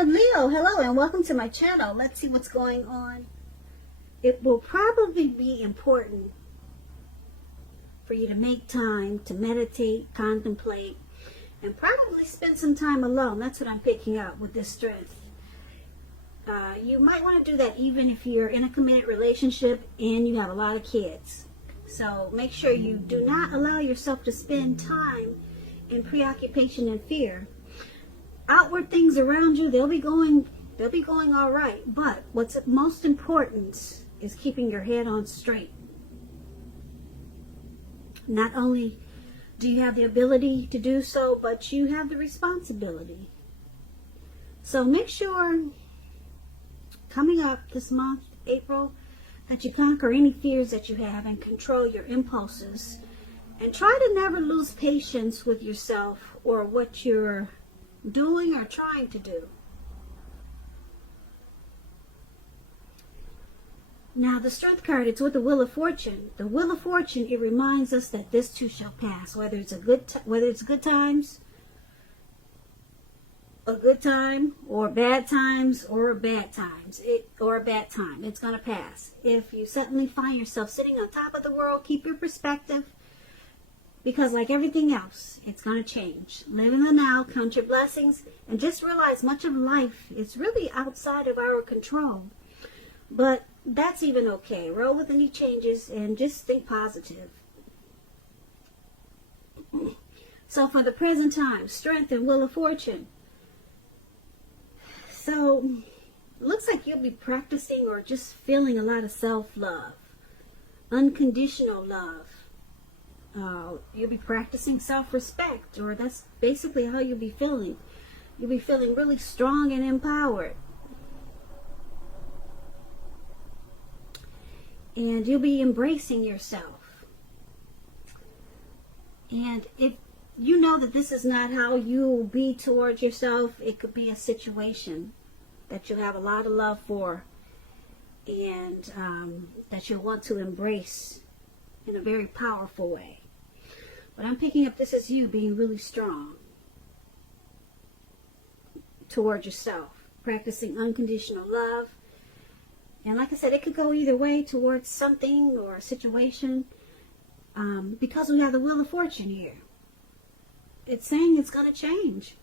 of Leo, hello and welcome to my channel. Let's see what's going on. It will probably be important for you to make time to meditate, contemplate, and probably spend some time alone. That's what I'm picking up with this strength. You might want to do that even if you're in a committed relationship and you have a lot of kids. So make sure you do not allow yourself to spend time in preoccupation and fear. Outward things around you, they'll be going all right. But what's most important is keeping your head on straight. Not only do you have the ability to do so, but you have the responsibility. So make sure coming up this month, April, that you conquer any fears that you have and control your impulses. And try to never lose patience with yourself or what you're doing or trying to do. Now the Strength card, it's with the Wheel of Fortune. The Wheel of Fortune, it reminds us that this too shall pass. Whether it's good times, a good time, or bad times, or bad times, or a bad time, it's gonna pass. If you suddenly find yourself sitting on top of the world, keep your perspective. Because like everything else, it's going to change. Live in the now, count your blessings, and just realize much of life is really outside of our control. But that's even okay. Roll with any changes and just think positive. So for the present time, Strength and Wheel of Fortune. So looks like you'll be practicing or just feeling a lot of self-love. Unconditional love. You'll be practicing self-respect, or that's basically how you'll be feeling. You'll be feeling really strong and empowered. And you'll be embracing yourself. And if you know that this is not how you will be towards yourself, it could be a situation that you'll have a lot of love for and that you'll want to embrace in a very powerful way. But I'm picking up this as you being really strong toward yourself, practicing unconditional love. And like I said, it could go either way towards something or a situation because we have the Wheel of Fortune here. It's saying it's going to change.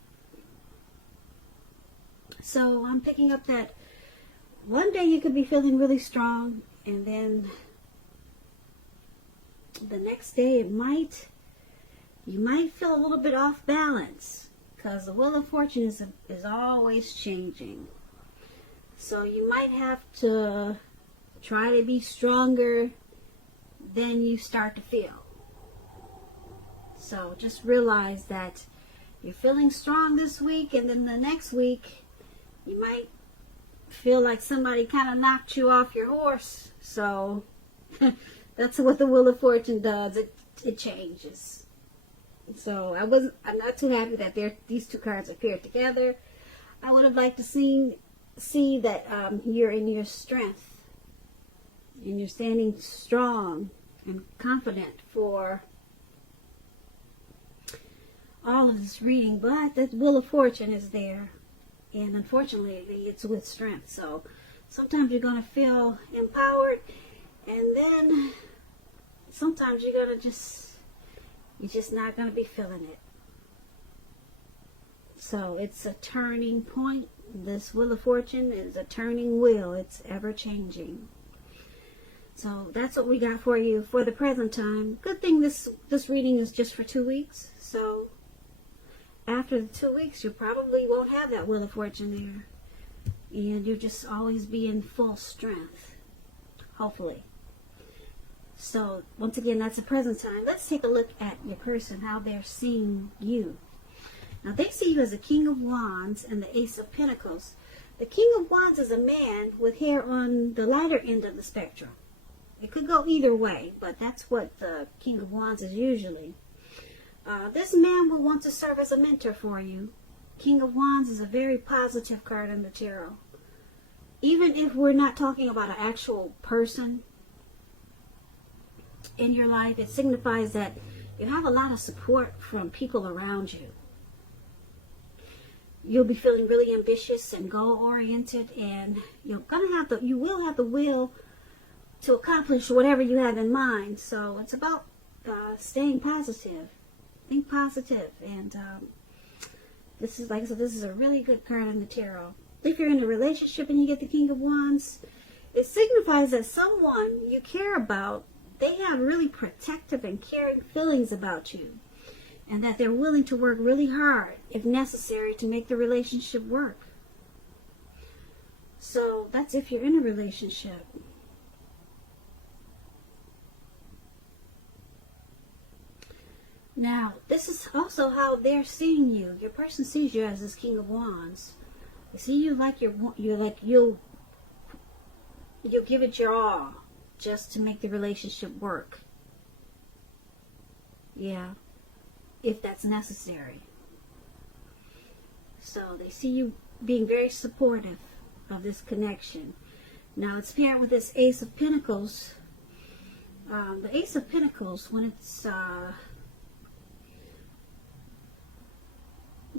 So I'm picking up that one day you could be feeling really strong, and then the next day you might feel a little bit off balance, because the Wheel of Fortune is always changing. So you might have to try to be stronger than you start to feel. So just realize that you're feeling strong this week, and then the next week you might feel like somebody kind of knocked you off your horse. So that's what the Wheel of Fortune does. It changes. So I'm not too happy that these two cards appeared together. I would have liked to see that you're in your strength and you're standing strong and confident for all of this reading. But that Wheel of Fortune is there, and unfortunately it's with strength. So sometimes you're going to feel empowered, and then sometimes you're just not going to be feeling it. So it's a turning point. This Wheel of Fortune is a turning wheel. It's ever changing. So that's what we got for you for the present time. Good thing this reading is just for 2 weeks. So after the 2 weeks, you probably won't have that Wheel of Fortune there. And you'll just always be in full strength. Hopefully. So, once again, that's the present time. Let's take a look at your person, how they're seeing you. Now, they see you as the King of Wands and the Ace of Pentacles. The King of Wands is a man with hair on the lighter end of the spectrum. It could go either way, but that's what the King of Wands is usually. This man will want to serve as a mentor for you. King of Wands is a very positive card in the tarot. Even if we're not talking about an actual person in your life, it signifies that you have a lot of support from people around you. you'll be feeling really ambitious and goal-oriented, and you will have the will to accomplish whatever you have in mind. So it's about staying positive. Think positive. And this is, like I said, this is a really good card in the tarot. If you're in a relationship and you get the King of Wands, it signifies that someone you care about, they have really protective and caring feelings about you, and that they're willing to work really hard, if necessary, to make the relationship work. So that's if you're in a relationship. Now, this is also how they're seeing you. Your person sees you as this King of Wands. They see you like you'll give it your all just to make the relationship work. Yeah, if that's necessary. So they see you being very supportive of this connection. Now it's paired with this Ace of Pentacles. The Ace of Pentacles, when it's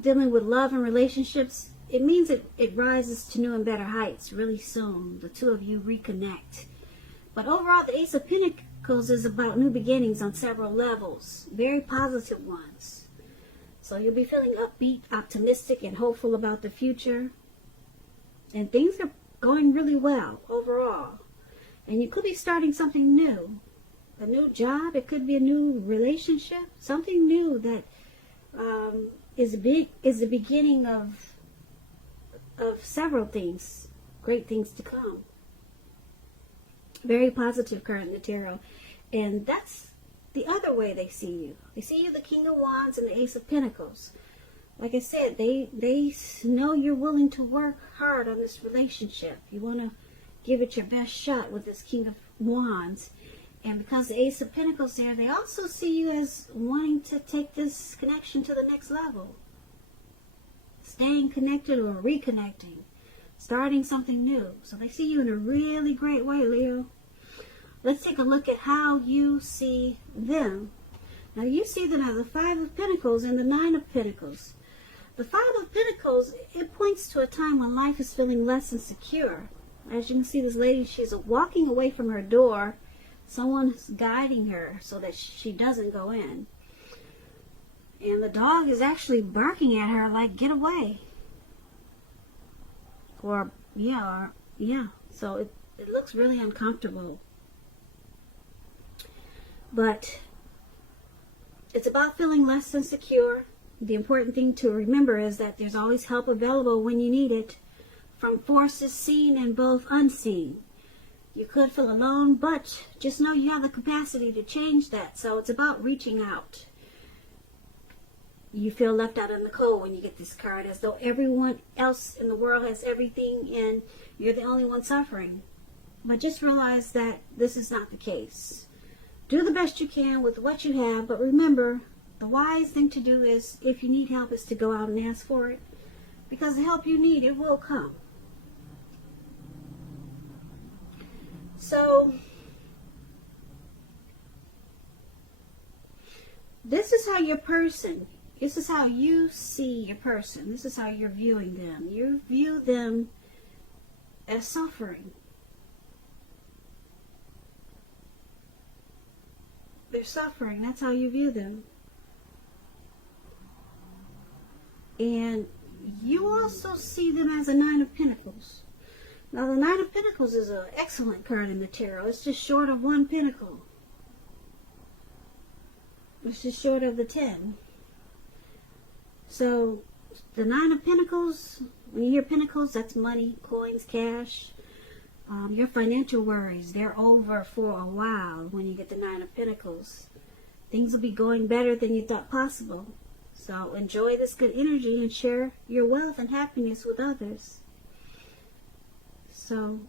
dealing with love and relationships, it means it rises to new and better heights really soon. The two of you reconnect. But overall, the Ace of Pentacles is about new beginnings on several levels. Very positive ones. So you'll be feeling upbeat, optimistic, and hopeful about the future. And things are going really well overall. And you could be starting something new. A new job. It could be a new relationship. Something new that is the beginning of several things, great things to come. Very positive card in the tarot. And that's the other way they see you. They see you the King of Wands and the Ace of Pentacles. Like I said, they know you're willing to work hard on this relationship. You want to give it your best shot with this King of Wands. And because the Ace of Pentacles there, they also see you as wanting to take this connection to the next level. Staying connected or reconnecting. Starting something new. So they see you in a really great way, Leo. Let's take a look at how you see them. Now you see them as the Five of Pentacles and the Nine of Pentacles. The Five of Pentacles, it points to a time when life is feeling less insecure. As you can see, this lady, she's walking away from her door. Someone's guiding her so that she doesn't go in. And the dog is actually barking at her like, get away. So it looks really uncomfortable. But it's about feeling less insecure. The important thing to remember is that there's always help available when you need it, from forces seen and both unseen. You could feel alone, but just know you have the capacity to change that. So it's about reaching out. You feel left out in the cold when you get this card, as though everyone else in the world has everything and you're the only one suffering. But just realize that this is not the case. Do the best you can with what you have, but remember, the wise thing to do is, if you need help, is to go out and ask for it. Because the help you need, it will come. So, this is how this is how you see your person. This is how you're viewing them. You view them as suffering. They're suffering. That's how you view them. And you also see them as a Nine of Pentacles. Now, the Nine of Pentacles is an excellent card in the tarot. It's just short of one pentacle. It's just short of the 10. So, the Nine of Pentacles, when you hear pentacles, that's money, coins, cash. Your financial worries, they're over for a while when you get the Nine of Pentacles. Things will be going better than you thought possible. So enjoy this good energy and share your wealth and happiness with others. So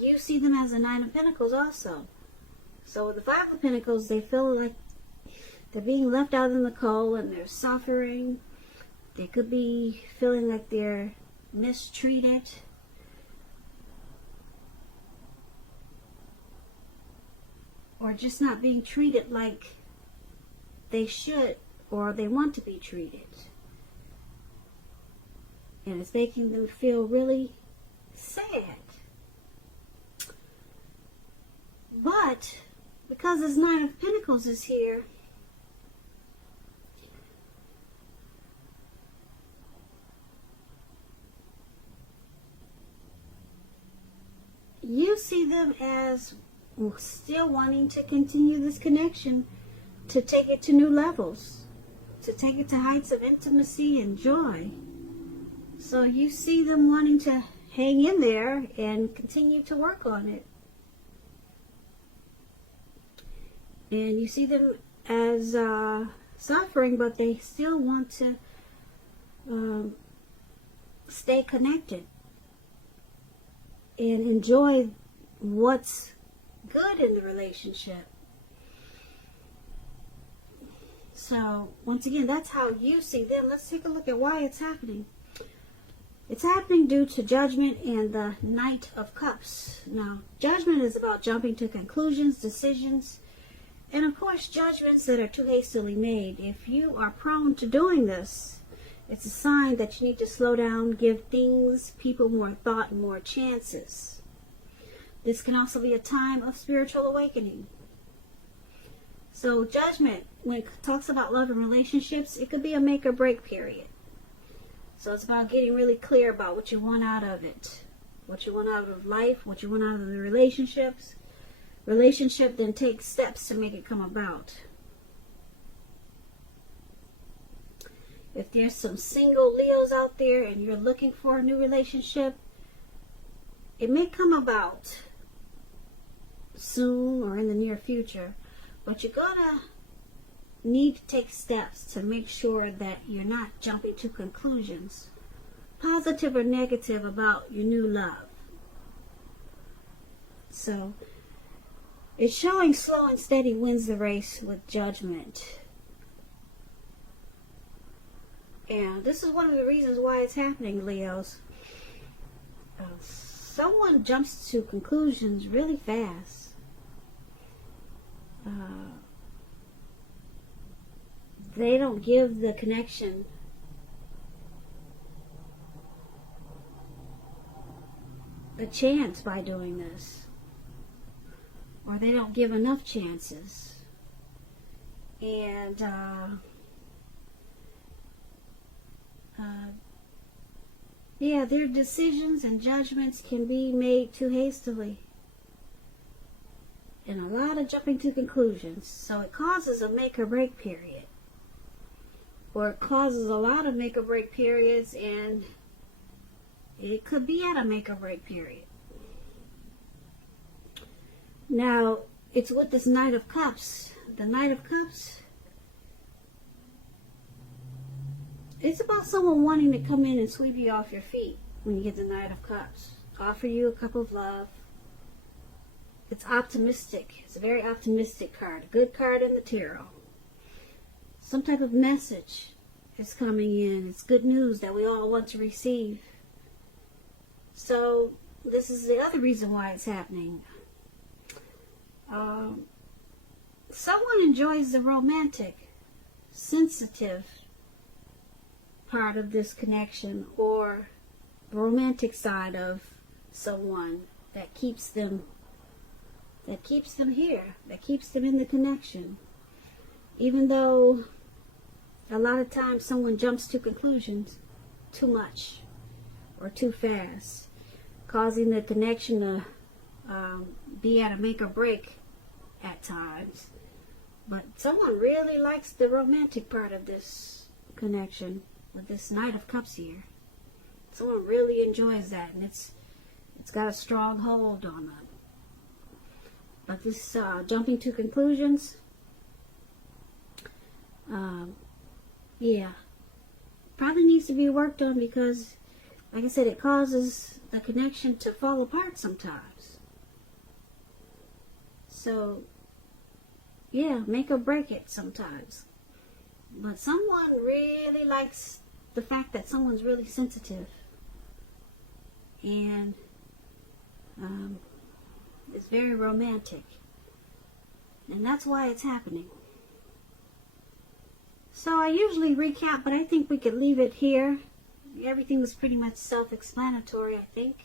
you see them as a Nine of Pentacles also. So with the Five of Pentacles, they feel like they're being left out in the cold and they're suffering. They could be feeling like they're mistreated. Or just not being treated like they should or they want to be treated. And it's making them feel really sad. But because this Nine of Pentacles is here, you see them as still wanting to continue this connection, to take it to new levels, to take it to heights of intimacy and joy. So you see them wanting to hang in there and continue to work on it. And you see them as suffering, but they still want to stay connected and enjoy what's good in the relationship. So, once again, that's how you see them. Let's take a look at why it's happening. It's happening due to judgment and the Knight of Cups. Now, judgment is about jumping to conclusions, decisions, and of course, judgments that are too hastily made. If you are prone to doing this, it's a sign that you need to slow down, give things, people more thought, and more chances. This can also be a time of spiritual awakening. So judgment, when it talks about love and relationships, it could be a make or break period. So it's about getting really clear about what you want out of it, what you want out of life, what you want out of the relationships. Relationship then takes steps to make it come about. If there's some single Leos out there and you're looking for a new relationship, it may come about soon or in the near future, but you're gonna need to take steps to make sure that you're not jumping to conclusions, positive or negative, about your new love. So it's showing slow and steady wins the race with judgment. And this is one of the reasons why it's happening, Leos. Someone jumps to conclusions really fast. They don't give the connection a chance by doing this. Or they don't give enough chances. And yeah, their decisions and judgments can be made too hastily. And a lot of jumping to conclusions. So it causes a make or break period. Or it causes a lot of make or break periods, and it could be at a make or break period. Now, it's with this Knight of Cups. The Knight of Cups, it's about someone wanting to come in and sweep you off your feet when you get the Knight of Cups. Offer you a cup of love. It's optimistic. It's a very optimistic card. A good card in the tarot. Some type of message is coming in. It's good news that we all want to receive. So, this is the other reason why it's happening. Someone enjoys the romantic, sensitive part of this connection, or the romantic side of someone that keeps them here, that keeps them in the connection. Even though a lot of times someone jumps to conclusions too much or too fast, causing the connection to be at a make or break at times. But someone really likes the romantic part of this connection with this Knight of Cups here. Someone really enjoys that, and it's got a strong hold on them. But this jumping to conclusions, yeah, probably needs to be worked on, because, like I said, it causes the connection to fall apart sometimes. So, yeah, make or break it sometimes. But someone really likes the fact that someone's really sensitive. And it's very romantic. And that's why it's happening. So I usually recap, but I think we could leave it here. Everything was pretty much self-explanatory, I think.